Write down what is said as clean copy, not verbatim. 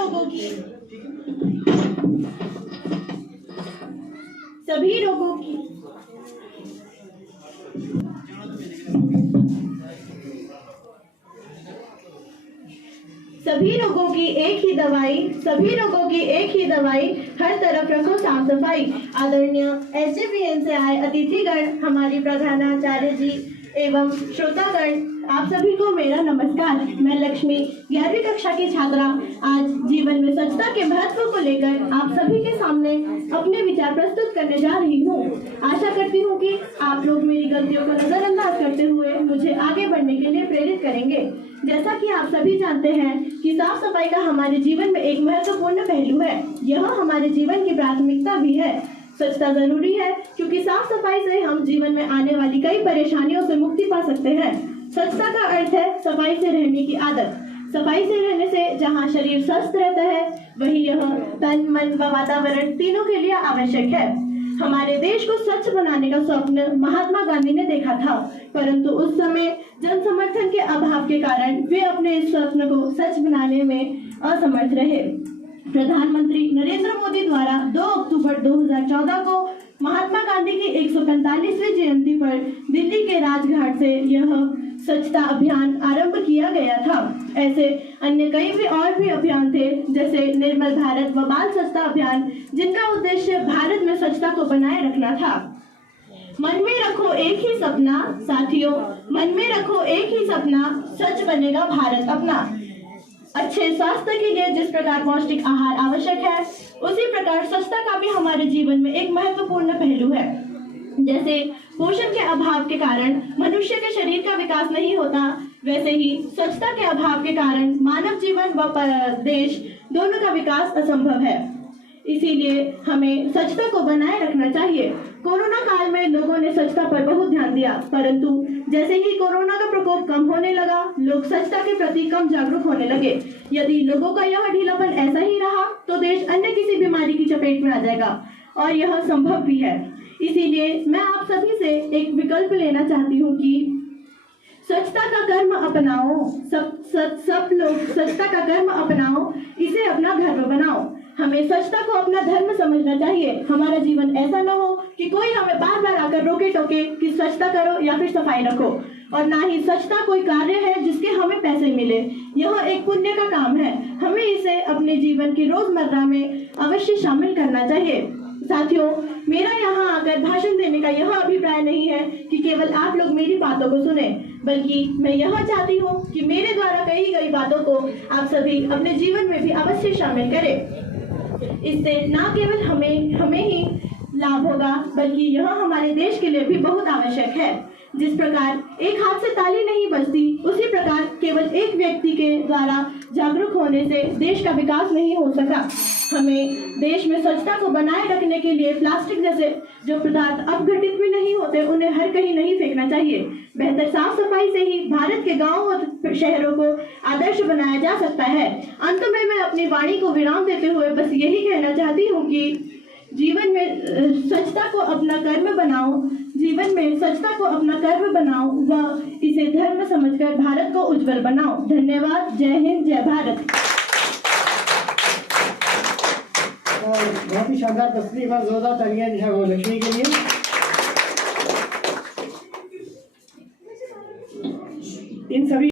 लोगों की एक ही दवाई, हर तरफ रखो साफ सफाई। आदरणीय SJVN से आए अतिथिगण, हमारी प्रधानाचार्य जी एवं श्रोतागण, आप सभी को मेरा नमस्कार। मैं लक्ष्मी 11वीं कक्षा की छात्रा आज जीवन में स्वच्छता के महत्व को लेकर आप सभी के सामने अपने विचार प्रस्तुत करने जा रही हूँ। आशा करती हूँ कि आप लोग मेरी गलतियों को नजरअंदाज करते हुए मुझे आगे बढ़ने के लिए प्रेरित करेंगे। जैसा कि आप सभी जानते हैं कि साफ सफाई का हमारे जीवन में एक महत्वपूर्ण पहलू है। यह हमारे जीवन की प्राथमिकता भी है। स्वच्छता जरूरी है क्योंकि साफ सफाई से हम जीवन में आने वाली कई परेशानियों से मुक्ति पा सकते हैं। स्वच्छता का अर्थ है सफाई से रहने की आदत। सफाई से रहने से जहाँ शरीर स्वस्थ रहता है, वहीं यह तन, मन व वातावरण तीनों के लिए आवश्यक है। हमारे देश को स्वच्छ बनाने का स्वप्न महात्मा गांधी ने देखा था, परंतु उस समय जन समर्थन के अभाव के कारण वे अपने इस स्वप्न को सच बनाने में असमर्थ रहे। प्रधानमंत्री नरेंद्र मोदी द्वारा 2 अक्टूबर 2014 को महात्मा गांधी की 145वीं जयंती पर दिल्ली के राजघाट से यह स्वच्छता अभियान आरंभ किया गया था। ऐसे अन्य कई भी और भी अभियान थे, जैसे निर्मल भारत व बाल स्वच्छता अभियान, जिनका उद्देश्य भारत में स्वच्छता को बनाए रखना था। मन में रखो एक ही सपना साथियों, मन में रखो एक ही सपना, स्वच्छ बनेगा भारत अपना। अच्छे स्वास्थ्य के लिए जिस प्रकार पौष्टिक आहार आवश्यक है, उसी प्रकार स्वच्छता का भी हमारे जीवन में एक महत्वपूर्ण पहलू है। जैसे पोषण के अभाव के कारण मनुष्य के शरीर का विकास नहीं होता, वैसे ही स्वच्छता के अभाव के कारण मानव जीवन व देश दोनों का विकास असंभव है। इसीलिए हमें स्वच्छता को बनाए रखना चाहिए। कोरोना काल में लोगों ने स्वच्छता पर बहुत ध्यान दिया, परंतु जैसे ही कोरोना का प्रकोप कम होने लगा, लोग स्वच्छता के प्रति कम जागरूक होने लगे। यदि लोगों का यह ढीलापन ऐसा ही रहा तो देश अन्य किसी बीमारी की चपेट में आ जाएगा, और यह संभव भी है। इसीलिए मैं आप सभी से एक विकल्प लेना चाहती हूँ कि स्वच्छता का कर्म अपनाओ। सब लोग स्वच्छता का कर्म अपनाओ, इसे अपना धर्म बनाओ। हमें स्वच्छता को अपना धर्म समझना चाहिए। हमारा जीवन ऐसा न हो कि कोई हमें बार बार आकर रोके टोके कि स्वच्छता करो या फिर सफाई रखो, और ना ही स्वच्छता कोई कार्य है जिसके हमें पैसे मिले। यह एक पुण्य का काम है, हमें इसे अपने जीवन की रोजमर्रा में अवश्य शामिल करना चाहिए। साथियों, मेरा यहाँ आकर भाषण देने का यह अभिप्राय नहीं है कि केवल आप लोग मेरी बातों को सुने, बल्कि मैं यह चाहती हूँ कि मेरे द्वारा कही गई बातों को आप सभी अपने जीवन में भी अवश्य शामिल करें। इससे न केवल हमें ही लाभ होगा, बल्कि यह हमारे देश के लिए भी बहुत आवश्यक है। जिस प्रकार एक हाथ से ताली नहीं बजती, उसी प्रकार केवल एक व्यक्ति के द्वारा जागरूक होने से देश का विकास नहीं हो सका। हमें देश में स्वच्छता को बनाए रखने के लिए प्लास्टिक जैसे जो पदार्थ अपघटित भी नहीं होते, उन्हें हर कहीं नहीं फेंकना चाहिए। बेहतर साफ सफाई से ही भारत के गांवों और शहरों को आदर्श बनाया जा सकता है। अंत में मैं अपनी वाणी को विराम देते हुए बस यही कहना चाहती हूँ कि जीवन में स्वच्छता को अपना कर्म बनाओ, जीवन में स्वच्छता को अपना कर्म बनाओ व इसे धर्म समझकर भारत को उज्जवल बनाओ। धन्यवाद। जय हिंद, जय भारत। बहुत ही शानदार तस्वीर और जोरदार तालियां जो है वो लक्ष्मी के लिए। इन सभी